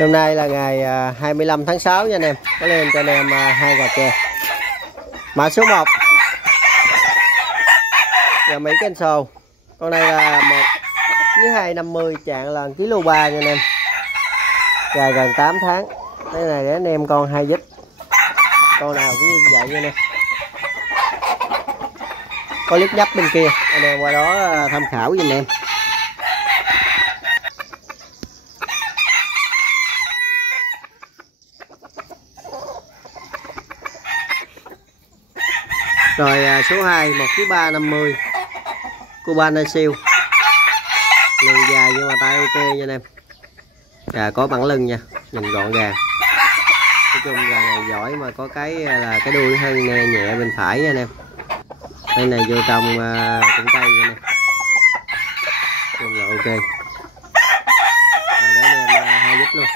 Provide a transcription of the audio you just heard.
Hôm nay là ngày 25 tháng 6 nha anh em. Có lên cho anh em 2 cặp kè. Mã số 1 là Mỹ Cancel. Con này là 1 với 250, chạng là 1,3 kg nha anh em. Gà gần 8 tháng. Cái này để anh em con 2 dít. Con nào cũng như vậy nha anh em. Có clip nhấp bên kia, anh em qua đó tham khảo giùm em. Rồi số 2 1,350 kg Cuban siêu. Lưng dài nhưng mà tay ok nha anh em. Gà có bản lưng nha, nhìn gọn gàng. Nói chung gà này giỏi mà có cái là cái đuôi hơi nhẹ bên phải nha anh em. Đây này vô trong cũng tay nha anh em. Chung là ok. Rồi để anh em 2 lít luôn.